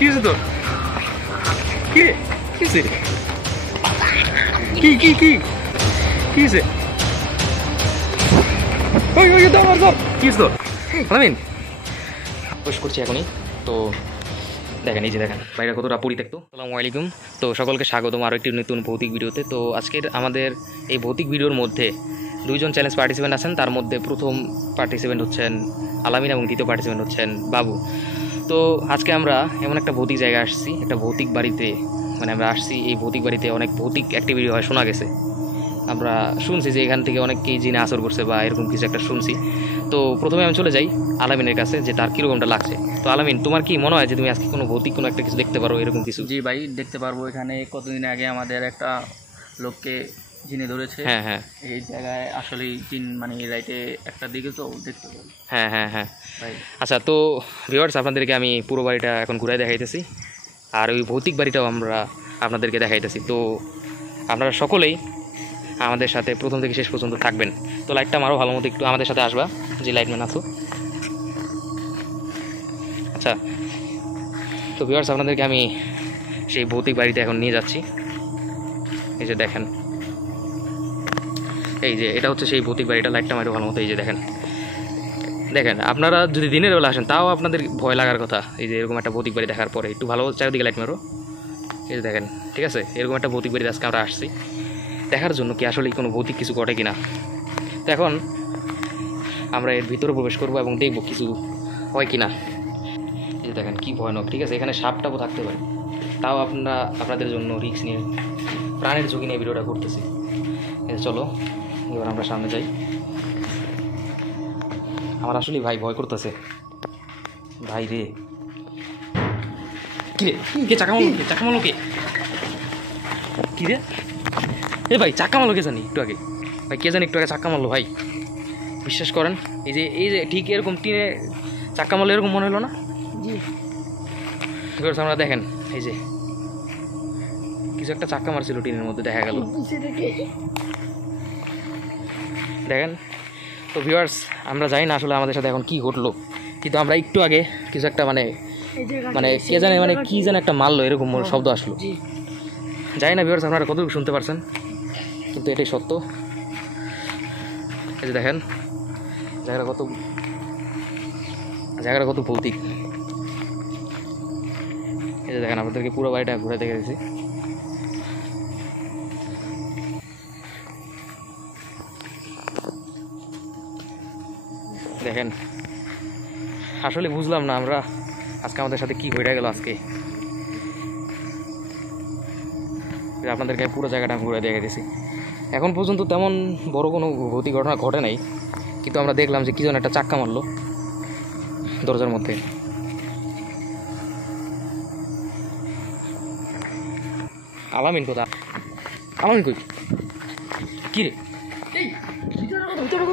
কি হয়েছে তোর? কি রে? কি হয়েছে? কি কি কি কি হয়েছে? ওই ওই ধর ধর। কি হয়েছে তোর? আলামিন প্রবেশ করছি এখনই। তো দেখেন, এই যে দেখেন বাইরে কতটা পরিত্যক্ত। আসসালামু আলাইকুম। তো সকলকে স্বাগতম আরও একটি নতুন ভৌতিক ভিডিওতে। তো আজকের আমাদের এই ভৌতিক ভিডিওর মধ্যে দুইজন চ্যালেঞ্জ পার্টিসিপেন্ট আছেন। তার মধ্যে প্রথম পার্টিসিপেন্ট হচ্ছেন আলামিন এবং দ্বিতীয় পার্টিসিপেন্ট হচ্ছেন বাবু। তো আজকে আমরা এমন একটা ভৌতিক জায়গায় আসছি, একটা ভৌতিক বাড়িতে। মানে আমরা আসছি এই ভৌতিক বাড়িতে অনেক ভৌতিক অ্যাক্টিভিটি হয় শোনা গেছে। আমরা শুনছি যে এখান থেকে অনেককেই জিনে আসর করছে বা এরকম কিছু একটা শুনছি। তো প্রথমে আমি চলে যাই আলামিনের কাছে যে তার কীরকমটা লাগছে। তো আলামিন, তোমার কি মনে হয় যে তুমি আজকে কোনো ভৌতিক কোনো একটা কিছু দেখতে পারো এরকম কিছু? জি ভাই, দেখতে পারবো। এখানে কতদিন আগে আমাদের একটা লোককে জিনে ধরেছে। হ্যাঁ হ্যাঁ, এই জায়গায় আসলে জিন মানে রাইটে একটা দিকে তো দেখতে পারবো। হ্যাঁ হ্যাঁ হ্যাঁ ভাই আচ্ছা, তো ভিউয়ার্স আপনাদেরকে আমি পুরো বাড়িটা এখন ঘুরাই দেখাইতেছি, আর ওই ভৌতিক বাড়িটাও আমরা আপনাদেরকে দেখাইতেছি। তো আপনারা সকলেই আমাদের সাথে প্রথম থেকে শেষ পর্যন্ত থাকবেন। তো লাইটটা মারো ভালো মতো, একটু আমাদের সাথে আসবা, যে লাইটম্যান আছো। আচ্ছা, তো ভিউয়ার্স আপনাদেরকে আমি সেই ভৌতিক বাড়িতে এখন নিয়ে যাচ্ছি। এই যে দেখেন, এই যে এটা হচ্ছে সেই ভৌতিক বাড়িটা। লাইটটা মারো ভালো মতো। এই যে দেখেন, দেখেন আপনারা যদি দিনের বেলা আসেন তাও আপনাদের ভয় লাগার কথা। এই যে এরকম একটা ভৌতিক বাড়ি দেখার পরে একটু ভালো চারিদিকে লাইট মারো। এই যে দেখেন, ঠিক আছে, এরকম একটা ভৌতিক বাড়িতে আজকে আমরা আসছি দেখার জন্য কি আসলে কোনো ভৌতিক কিছু ঘটে কিনা। তো এখন আমরা এর ভিতরে প্রবেশ করবো এবং দেখবো কিছু হয় কিনা। এই যে দেখেন কি ভয়ানক, ঠিক আছে, এখানে সাপ টাপও থাকতে পারে। তাও আপনাদের জন্য রিস্ক নিয়ে, প্রাণের ঝুঁকি নিয়ে ভিডিওটা করতেছি। চলো এবার আমরা সামনে যাই। আমার আসলে ভাই ভয় করতেছে ভাই রে। কি রে, কে চাকা মারলো কে? কি রে এ ভাই, চাকা মারলো কে জানি একটু আগে? ভাই কে জানি একটু আগে চাক্কা মারলো ভাই। বিশ্বাস করেন, এই যে ঠিক এরকম টিনে চাক্কা মারলো এরকম মনে হলো না? জি আমরা দেখেন, এই যে কিছু একটা চাক্কা মারছিল টিনের মধ্যে, দেখা গেল। দেখেন তো ভিউয়ার্স, আমরা জানি না আসলে আমাদের সাথে এখন কি ঘটলো, কিন্তু আমরা একটু আগে কিছু একটা মানে কে জানে মানে কি যেন একটা মারলো এরকম শব্দ আসলো। জানি না ভিউয়ার্স আপনারা কতটুকু শুনতে পারছেন, কিন্তু এটাই সত্য। এই যে দেখেন জায়গাটা কত ভৌতিক। এই যে দেখেন আপনাদেরকে পুরো বাড়িটা ঘুরে দেখে দিয়েছি। দেখেন আসলে বুঝলাম না আমরা আজকে আমাদের সাথে কি হয়ে গেল আজকে। আপনাদেরকে পুরো জায়গাটা আমি ঘুরে দেখে দিয়েছি। এখন পর্যন্ত তেমন বড় কোনো ভৌতিক ঘটনা ঘটে নাই, কিন্তু আমরা দেখলাম যে কি যেন একটা চাক্কা মারলো দরজার মধ্যে। আলামিন কোথা? আলামিন কই? কি রে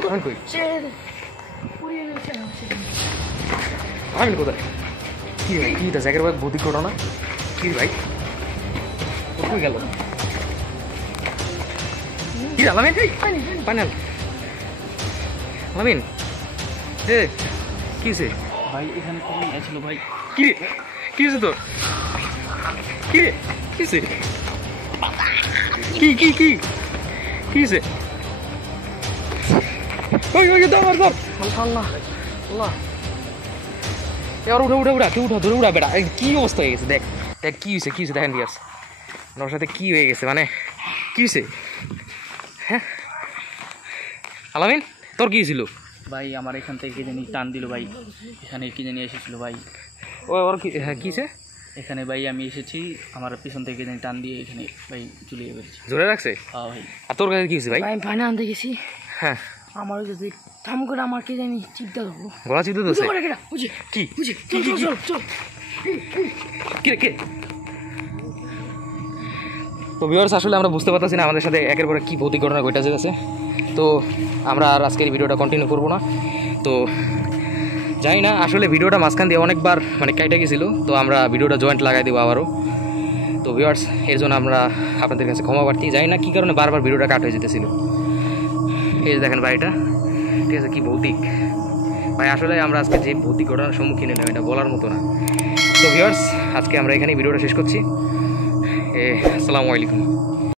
আলামিন কই? আলামিন কোথায়? কি ভাই, কি তা জায়গার ভৌতিক ঘটনা? কি ভাই কই গেল? কি আলামিন? পানি আলামিন এ কি হয়েছে ভাই, এখানে কখন গেছিল ভাই? কি রে, কি হয়েছে তোর? কি রে, কি হয়েছে? কি কি কি কি হয়েছে? ওই ওই ধর ধর। আল্লাহ আল্লাহ, এবার উঠা কেউ উঠা ধরে উঠা বেটা। কি অবস্থা হয়ে গেছে দেখ দেখ, কি হয়েছে দেখেন ঠিক আছে ওর সাথে কি হয়ে গেছে, মানে কি হয়েছে? হ্যাঁ আলামিন, তোর কি ছিল? ভাই আমার এখান থেকে কি জানি টান দিল ভাই। এখানে কি জানি এসেছিল ভাই। ওর কি? হ্যাঁ কিছে? এখানে ভাই আমি এসেছি, আমার পিছন থেকে জানি টান দিয়ে এখানে ভাই চুলিয়ে পেরেছি। জোরে রাখছে? হ্যাঁ ভাই। আর তোর কাছে কি হয়েছে ভাই? আমি পানি আনতে গেছি, হ্যাঁ আমার যদি থাম করে আমার কি জানি চিন্তা করবো, গলা চিন্তা তো কি চল কি রে? তো ভিউয়ার্স আসলে আমরা বুঝতে পারতেছি না আমাদের সাথে একের পরে কি ভৌতিক ঘটনা ঘটে যাচ্ছে। তো আমরা আর আজকের ভিডিওটা কন্টিনিউ করবো না। তো জানি না আসলে ভিডিওটা মাঝখান দিয়ে অনেকবার মানে কেটে গেছিলো, তো আমরা ভিডিওটা জয়েন্ট লাগাই দেবো আবারও। তো ভিউয়ার্স এর জন্য আমরা আপনাদের কাছে ক্ষমা প্রার্থী। জানি না কী কারণে বারবার ভিডিওটা কাট হয়ে যেতেছিল। এই যে দেখেন বাড়িটা, ঠিক আছে, কি ভৌতিক ভাই। আসলে আমরা আজকে যে ভৌতিক ঘটনার সম্মুখীন হলাম এটা বলার মতো না। তো ভিউয়ার্স, আজকে আমরা এখানেই ভিডিওটা শেষ করছি। আসসালামু আলাইকুম।